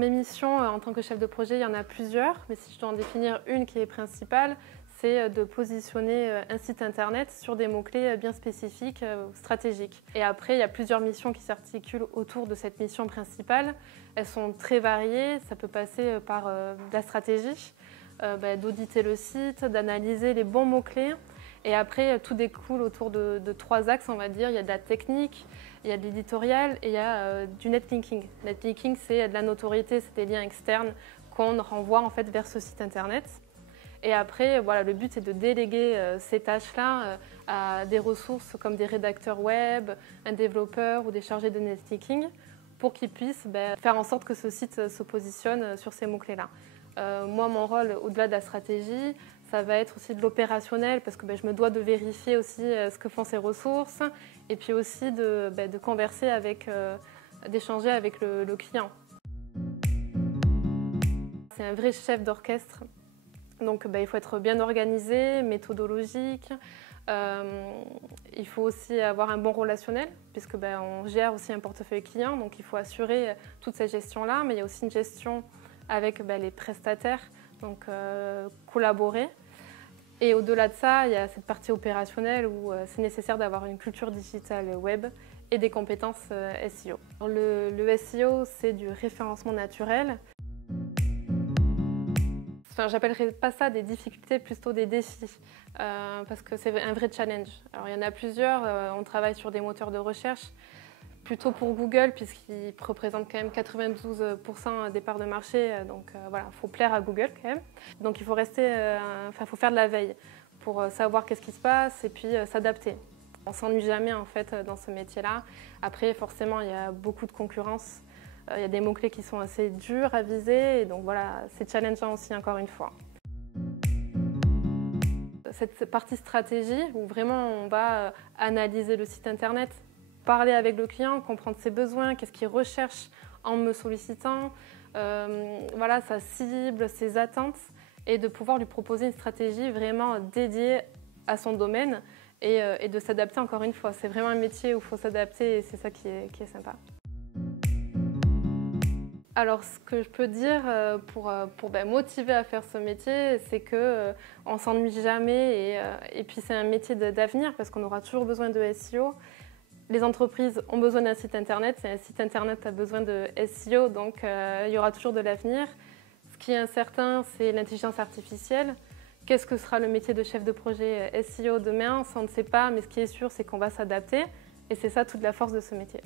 mes missions en tant que chef de projet, il y en a plusieurs, mais si je dois en définir une qui est principale, c'est de positionner un site internet sur des mots-clés bien spécifiques, stratégiques. Et après, il y a plusieurs missions qui s'articulent autour de cette mission principale. Elles sont très variées, ça peut passer par de la stratégie, d'auditer le site, d'analyser les bons mots-clés. Et après, tout découle autour de trois axes, on va dire. Il y a de la technique, il y a de l'éditorial et il y a du netlinking. Netlinking, c'est de la notoriété, c'est des liens externes qu'on renvoie en fait vers ce site internet. Et après, voilà, le but, c'est de déléguer ces tâches-là à des ressources comme des rédacteurs web, un développeur ou des chargés de netlinking pour qu'ils puissent faire en sorte que ce site se positionne sur ces mots-clés-là. Moi, mon rôle, au-delà de la stratégie, ça va être aussi de l'opérationnel parce que je me dois de vérifier aussi ce que font ces ressources et puis aussi de converser d'échanger avec le client. C'est un vrai chef d'orchestre. Donc il faut être bien organisé, méthodologique. Il faut aussi avoir un bon relationnel puisque on gère aussi un portefeuille client. Donc il faut assurer toute cette gestion-là. Mais il y a aussi une gestion avec les prestataires, donc collaborer. Et au-delà de ça, il y a cette partie opérationnelle où c'est nécessaire d'avoir une culture digitale web et des compétences SEO. Le SEO, c'est du référencement naturel. Enfin, j'appellerais pas ça des difficultés, plutôt des défis, parce que c'est un vrai challenge. Alors, il y en a plusieurs, on travaille sur des moteurs de recherche, plutôt pour Google, puisqu'ils représentent quand même 92% des parts de marché, donc voilà, il faut plaire à Google quand même. Donc il faut faut faire de la veille pour savoir qu'est-ce qui se passe et puis s'adapter. On s'ennuie jamais en fait dans ce métier-là. Après, forcément, il y a beaucoup de concurrence. Il y a des mots-clés qui sont assez durs à viser, et donc voilà, c'est challengeant aussi encore une fois. Cette partie stratégie, où vraiment on va analyser le site internet, parler avec le client, comprendre ses besoins, qu'est-ce qu'il recherche en me sollicitant, voilà, sa cible, ses attentes, et de pouvoir lui proposer une stratégie vraiment dédiée à son domaine et de s'adapter encore une fois. C'est vraiment un métier où il faut s'adapter et c'est ça qui est sympa. Alors, ce que je peux dire pour motiver à faire ce métier, c'est qu'on ne s'ennuie jamais et puis c'est un métier d'avenir parce qu'on aura toujours besoin de SEO. Les entreprises ont besoin d'un site internet et un site internet a besoin de SEO, donc il y aura toujours de l'avenir. Ce qui est incertain, c'est l'intelligence artificielle. Qu'est-ce que sera le métier de chef de projet SEO demain? Ça, on ne sait pas, mais ce qui est sûr, c'est qu'on va s'adapter et c'est ça toute la force de ce métier.